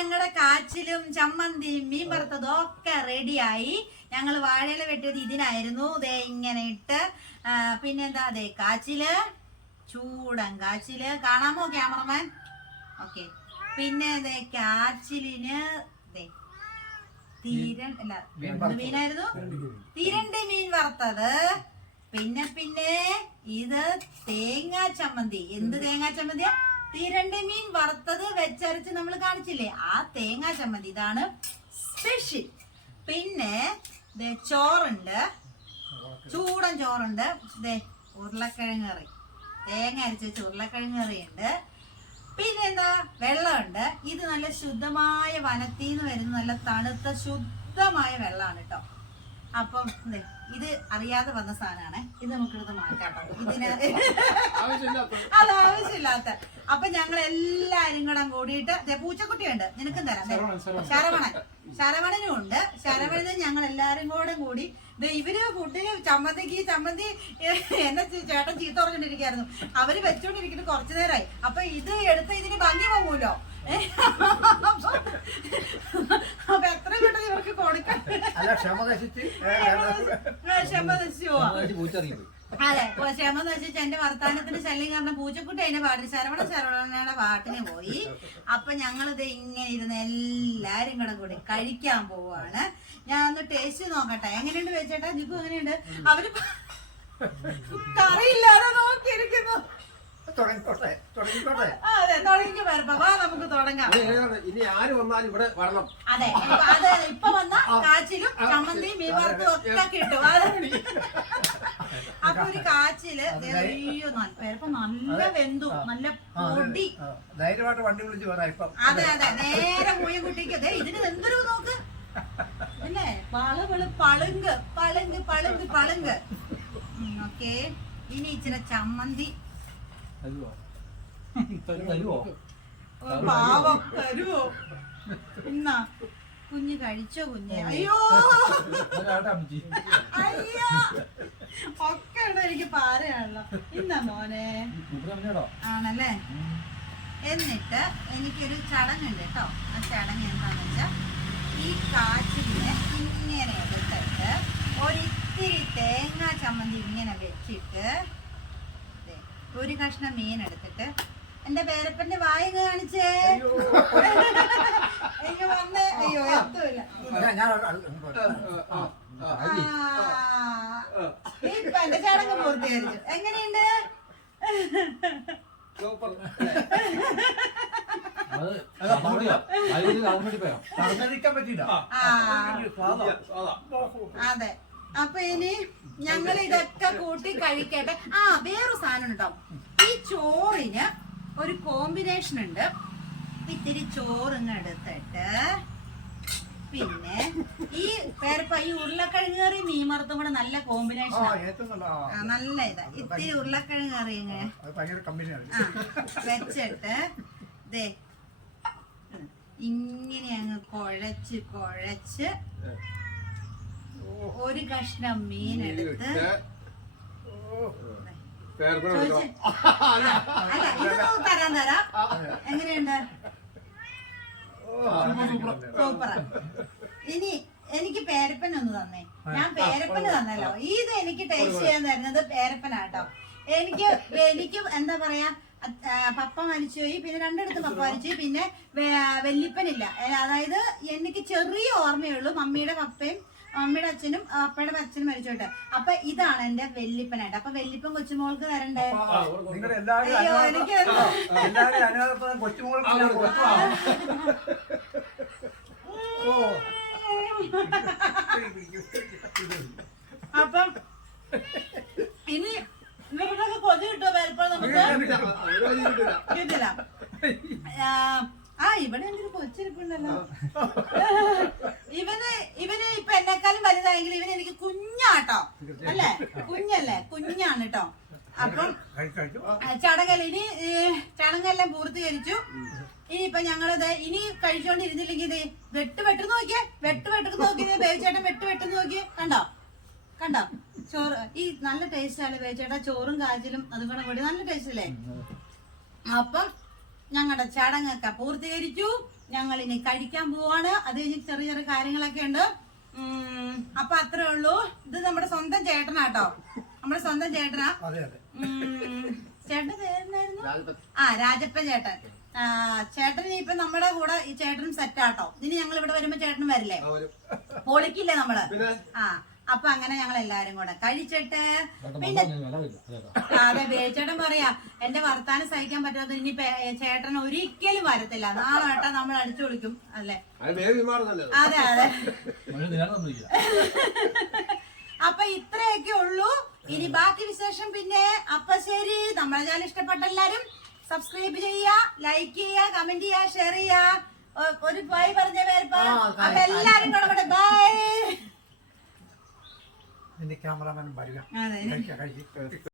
ഞങ്ങളുടെ കാച്ചിലും ചമ്മന്തിയും മീൻ വറുത്തതും ഒക്കെ റെഡിയായി. ഞങ്ങൾ വാഴയില വെട്ടിയത് ഇതിനായിരുന്നു. ദേ ഇങ്ങനെ ഇട്ട് പിന്നെന്താ അതെ കാച്ചില്, ചൂടൻ കാച്ചില് കാണാമോ ക്യാമറമാൻ? ഓക്കെ. പിന്നെ ദേ കാച്ചിലിന് മീനായിരുന്നു, തീരണ്ടി മീൻ വറുത്തത്. പിന്നെ ഇത് തേങ്ങാ ചമ്മന്തി. എന്ത് തേങ്ങാ ചമ്മന്തിയാ? തീരണ്ടി മീൻ വറുത്തത് വെച്ചരച്ച് നമ്മൾ കാണിച്ചില്ലേ, ആ തേങ്ങാ ചമ്മന്തി. ഇതാണ് സ്പെഷ്യൽ. പിന്നെ ചോറുണ്ട്, ചൂടൻ ചോറുണ്ട്. ഉരുളക്കിഴങ്ങ് കറി, തേങ്ങ അരച്ച് വെച്ച് ഉരുളക്കിഴങ്ങ് കറിയുണ്ട്. പിന്നെ എന്താ, വെള്ളമുണ്ട്. ഇത് നല്ല ശുദ്ധമായ വനത്തിൽ നിന്ന് വരുന്ന നല്ല തണുത്ത ശുദ്ധമായ വെള്ളമാണ് കേട്ടോ. അപ്പം ഇത് അറിയാതെ വന്ന സാധനമാണ്. ഇത് നമുക്കിത് മാറ്റാട്ടോ, ഇതിന് അത് ആവശ്യമില്ലാത്ത. അപ്പൊ ഞങ്ങൾ എല്ലാരും കൂടെ കൂടിയിട്ട് പൂച്ചക്കുട്ടിയുണ്ട്, നിനക്കും തരാം. ശരവണനും ഉണ്ട്. ശരവണനും ഞങ്ങൾ എല്ലാരും കൂടി ഇവര് ഫുഡിന് ചമ്മന്തി എന്നെ ചേട്ടൻ ചീത്ത പറഞ്ഞോണ്ടിരിക്കായിരുന്നു. അവര് വെച്ചോണ്ടിരിക്കുന്നത് കുറച്ചു നേരമായി. അപ്പൊ ഇത് എടുത്ത് ഇതിന് ഭംഗി പോകുമല്ലോ. അപ്പൊ എത്ര പെട്ടെന്ന് ഇവർക്ക് കൊടുക്കാൻ ക്ഷമ നശിച്ചു പോവാ. അതെ, ക്ഷമ നശിച്ച് എന്റെ വർത്താനത്തിന് ശല്യം കാരണം പൂച്ചക്കുട്ടി അതിന്റെ പാട്ടിന് ശരവണയുടെ പാട്ടിന് പോയി. അപ്പൊ ഞങ്ങളിത് ഇങ്ങനെ ഇരുന്ന് എല്ലാരും കൂടി കഴിക്കാൻ പോവാണ്. ഞാൻ ഒന്ന് ടേസ്റ്റ് നോക്കട്ടെ, എങ്ങനെയുണ്ട് വെച്ചേട്ടാ? ജിക്കു എങ്ങനെയുണ്ട്? അവര് കറിയില്ലാതെ നോക്കിയിരിക്കുന്നു. അതെ, തുടങ്ങി വരപ്പ, വാ നമുക്ക് തുടങ്ങാം. ഇനി ആര് വന്നാലും ഇവിടെ വരണം. അതെ, അത് ഇപ്പൊ വന്ന കാച്ചിലും ചമ്മന്തിയും മീൻ വറുത്തും ഒക്കെ കിട്ടും. അപ്പൊ ഒരു കാച്ചില് നല്ല വെന്തു, നല്ല പൊടി. ധൈര്യമായിട്ട് വണ്ടി വിളിച്ച് പറയാം. അതെ, നേരെ മൂയൻകുട്ടിക്ക് ഇതിന് എന്തൊരു നോക്ക് അല്ലേ, പളുങ്ക്. ഓക്കെ. ഇനി ഇച്ചിരി ചമ്മന്തി. പാവം തരുവോ? ഇന്നാ കുഞ്ഞ് കഴിച്ചോ? കുഞ്ഞ് അയ്യോ ഒക്കെ ഉണ്ടോ? എനിക്ക് പാരയാണല്ലോ. ഇന്നാ മോനെ ആണല്ലേ. എന്നിട്ട് എനിക്കൊരു ചടങ്ങുണ്ട് കേട്ടോ. ആ ചടങ്ങ് എന്താണെന്ന് വെച്ചാൽ, ഈ കാച്ചിലിനെ ഇങ്ങനെ എടുത്തിട്ട് ഒരിത്തിരി തേങ്ങാ ചമ്മന്തി ഇങ്ങനെ വെച്ചിട്ട് ഒരു കഷ്ണം മീൻ എടുത്തിട്ട് എന്റെ പേരപ്പന്റെ വായ കാണിച്ചേ. എനിക്ക് വന്നേ. അയ്യോ എത്തൂല. ഇപ്പൊ എന്റെ ചടങ്ങ് പൂർത്തിയായിരിച്ചു. എങ്ങനെയുണ്ട്? അതെ. അപ്പൊ ഇനി ഞങ്ങൾ ഇതൊക്കെ കൂട്ടി കഴിക്കട്ടെ. വേറൊരു സാധനം ഉണ്ടോ, ഈ ചോറിന് ഒരു കോമ്പിനേഷൻ ഉണ്ട്. ഇത്തിരി ചോറിങ് എടുത്തിട്ട് പിന്നെ ഈ ഉരുളക്കിഴങ്ങ് കറി മീൻ വറുത്തും കൂടെ നല്ല കോമ്പിനേഷൻ, നല്ല ഇതാ. ഇത്തിരി ഉരുളക്കിഴങ്ങ് കറി വെച്ചിട്ട് ഇങ്ങനെ അങ്ങ് കുഴച്ച് ഒരു കഷ്ണം മീൻ എടുത്ത് തരാം. എങ്ങനെയുണ്ട്? സൂപ്പറാ. ഇനി എനിക്ക് പേരപ്പൻ ഒന്ന് തന്നേ. ഞാൻ പേരപ്പന് തന്നല്ലോ. ഇത് എനിക്ക് ടേസ്റ്റ് ചെയ്യാൻ തരുന്നത് പേരപ്പനാട്ടോ. എനിക്ക് എന്താ പറയാ, പപ്പ മരിച്ചുപോയി, പിന്നെ രണ്ടിടത്ത് പപ്പ മരിച്ചു, പിന്നെ വല്യപ്പനില്ല. അതായത് എനിക്ക് ചെറിയ ഓർമ്മയുള്ളൂ. മമ്മിയുടെ പപ്പയും മമ്മിയുടെ അച്ഛനും അപ്പയുടെ അച്ഛനും മരിച്ചോട്ടെ. അപ്പൊ ഇതാണ് എന്റെ വല്യപ്പനായിട്ട്. അപ്പൊ വല്യപ്പൻ കൊച്ചുമോൾക്ക് തരണ്ടേ? അയ്യോ എനിക്ക് അപ്പം ഇനി ഇവർക്കൊക്കെ കൊതി കിട്ടുമോ? പേരപ്പോൾ നമുക്ക് കിട്ടില്ല. ഇവിടെ എന്റെ ഒരു കൊച്ചിരിപ്പുണ്ടല്ലോ. ഇവന് ഇപ്പൊ എന്നെക്കാളും വലുതായെങ്കിൽ ഇവന് എനിക്ക് കുഞ്ഞാട്ടോ, അല്ലേ? കുഞ്ഞാണ് കേട്ടോ. അപ്പം ചടങ്ങെല്ലാം പൂർത്തീകരിച്ചു. ഇനിയിപ്പൊ ഞങ്ങളിത് ഇനി കഴിച്ചോണ്ടിരുന്നില്ലെങ്കിൽ വെട്ട് നോക്കിയേ, ബേബിച്ചേട്ടൻ വെട്ട് നോക്കിയേ. കണ്ടോ ചോറ്? ഈ നല്ല ടേസ്റ്റ് ആണ് ബേബിച്ചേട്ടാ. ചോറും കാച്ചിലും അതും കൂടി നല്ല ടേസ്റ്റ് അല്ലേ? അപ്പം ഞങ്ങളുടെ ചടങ്ങൊക്കെ പൂർത്തീകരിച്ചു. ഞങ്ങൾ ഇനി കഴിക്കാൻ പോവാണ്. അത് കഴിഞ്ഞ് ചെറിയ ചെറിയ കാര്യങ്ങളൊക്കെ ഉണ്ട്. അപ്പൊ അത്രേ ഉള്ളൂ. ഇത് നമ്മുടെ സ്വന്തം ചേട്ടനാട്ടോ, നമ്മുടെ സ്വന്തം ചേട്ടനാ. അതെ അതെ. ചേട്ടന്റെ പേരെന്നായിരുന്നു? രാജപ്പൻ ചേട്ടൻ. ചേട്ടന് ഇപ്പൊ നമ്മുടെ കൂടെ ഈ ചേട്ടനും സെറ്റാട്ടോ. ഇനി ഞങ്ങൾ ഇവിടെ വരുമ്പോ ചേട്ടനും വരില്ലേ, പൊളിക്കില്ലേ നമ്മള്. അപ്പൊ അങ്ങനെ ഞങ്ങൾ എല്ലാരും കൂടെ കഴിച്ചിട്ട് പിന്നെ അതെ ബേച്ചേട്ടൻ പറയാ എന്റെ വർത്താനം സഹിക്കാൻ പറ്റാത്ത ഇനി ചേട്ടൻ ഒരിക്കലും വരത്തില്ല, നാളെ ഏട്ടാ നമ്മൾ അടിച്ചു വിളിക്കും അല്ലേ. അതെ അതെ. അപ്പൊ ഇത്രയൊക്കെ ഉള്ളൂ. ഇനി ബാക്കി വിശേഷം പിന്നെ. അപ്പൊ ശരി, നമ്മളെ ചാനൽ ഇഷ്ടപ്പെട്ട എല്ലാരും സബ്സ്ക്രൈബ് ചെയ്യുക, ലൈക്ക് ചെയ്യുക, കമന്റ് ചെയ്യുക, ഷെയർ ചെയ്യുക. ഒരു ബൈ പറഞ്ഞ പേർപ്പാ. അപ്പൊ എല്ലാരും കൂടെ ബൈ. ക്യാമറമാൻ വരിക. അതെ. കഴിക്കും.